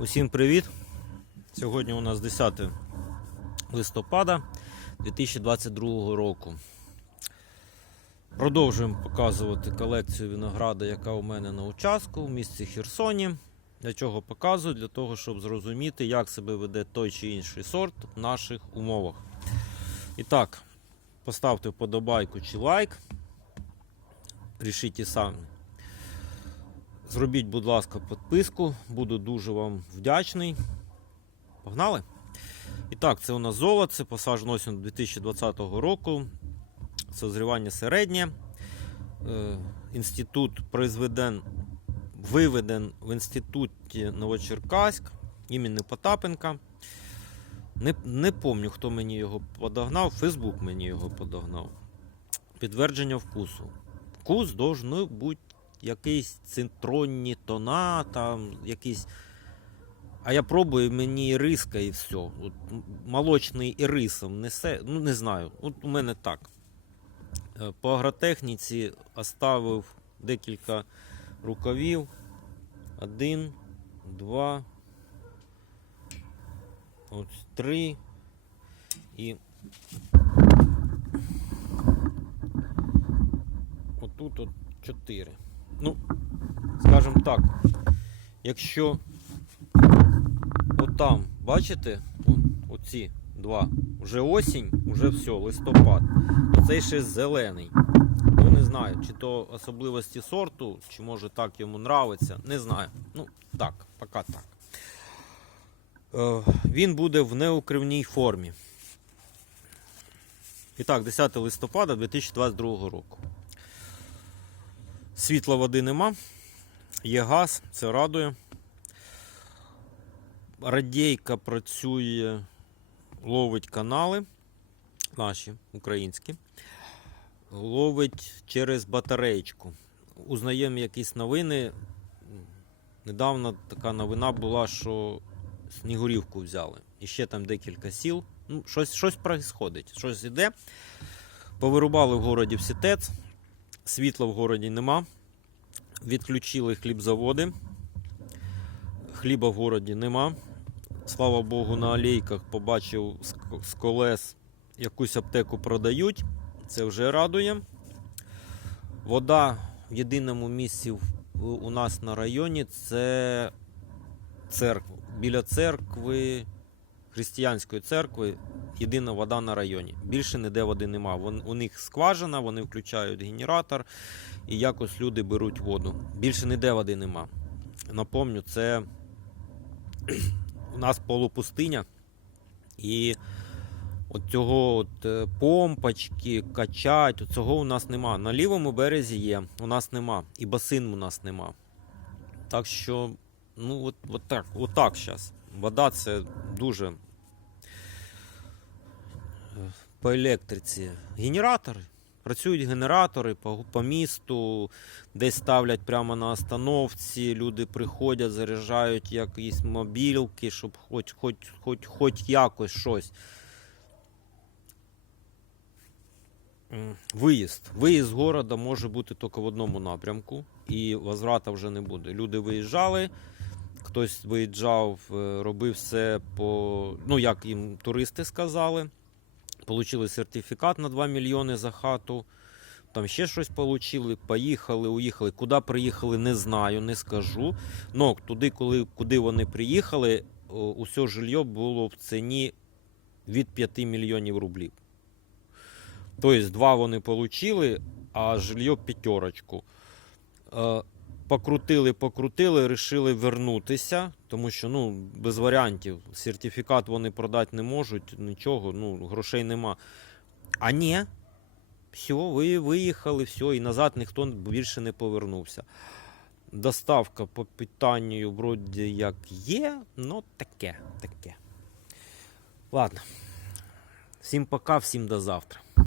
Усім привіт! Сьогодні у нас 10 листопада 2022 року. Продовжуємо показувати колекцію винограда, яка у мене на участку в місті Херсоні. Для чого показую? Для того, щоб зрозуміти, як себе веде той чи інший сорт в наших умовах. І так, поставте вподобайку чи лайк. Рішіть і самі. Зробіть, будь ласка, підписку, буду дуже вам вдячний. Погнали? І так, це у нас золоце, посаджено осінь 2020 року. Созрівання середнє. Е, Інститут произведен, виведен в інституті Новочеркаськ імені Потапенка. Не, не пам'ятаю, хто мені його подогнав. Фейсбук мені його подогнав. Підтвердження вкусу. Вкус должен бути якісь цитронні тона, там якісь. А я пробую, мені риска і все. От, молочний і рисом несе. Ну, не знаю. От у мене так. Е, По агротехніці оставив декілька рукавів. Один, два. Ось три. І. Отут от чотири. Ну, скажімо так, якщо отам, бачите, оці два, вже осінь, вже все, листопад, то цей ще зелений. Ну, не знаю, чи то особливості сорту, чи може так йому нравиться, не знаю. Ну, так, поки так. Е, він буде в неукривній формі. І так, 10 листопада 2022 року. Світла води нема, є газ, це радує. Радійка працює, ловить канали наші українські, ловить через батареєчку. Узнаємо якісь новини. Недавно така новина була, що Снігурівку взяли. І ще там декілька сіл. Ну, щось, щось происходить, щось іде. Повирубали в городі всі ТЕЦ, світла в городі нема. Відключили хлібзаводи. Хліба в городі нема. Слава Богу, на алейках побачив з колес якусь аптеку продають. Це вже радує. Вода в єдиному місці у нас на районі це церква. Біля церкви, християнської церкви, єдина вода на районі. Більше ніде води нема. Вон, у них скважина, вони включають генератор і якось люди беруть воду. Більше ніде води нема. Напомню, це у нас полупустиня. І от цього от е, помпочки, качать, цього у нас нема. На лівому березі є, у нас нема. І басин у нас нема. Так що, ну, от, от так, от так зараз. Вода це дуже по електриці. Генератори. Працюють генератори по, по місту, десь ставлять прямо на остановці, люди приходять, заряджають якісь мобілки, щоб хоч, хоч, хоч, хоч якось щось. Виїзд. Виїзд з города може бути тільки в одному напрямку, і возврата вже не буде. Люди виїжджали, хтось виїжджав, е, робив все по, ну як їм туристи сказали. Получили сертифікат на 2 мільйони за хату. Там ще щось получили, поїхали, уїхали. Куди приїхали, не знаю, не скажу. Но туди, коли, куди вони приїхали, усе жилье було в ціні від 5 мільйонів рублів. Тобто два вони получили, а жилье п'ятерочку. Покрутили, покрутили, вирішили вернутися, тому що ну, без варіантів. Сертифікат вони продати не можуть, нічого, ну, грошей нема. А ні, все, ви виїхали, все, і назад ніхто більше не повернувся. Доставка по питанню вроді як є, ну таке, таке. Ладно. Всім пока, всім до завтра.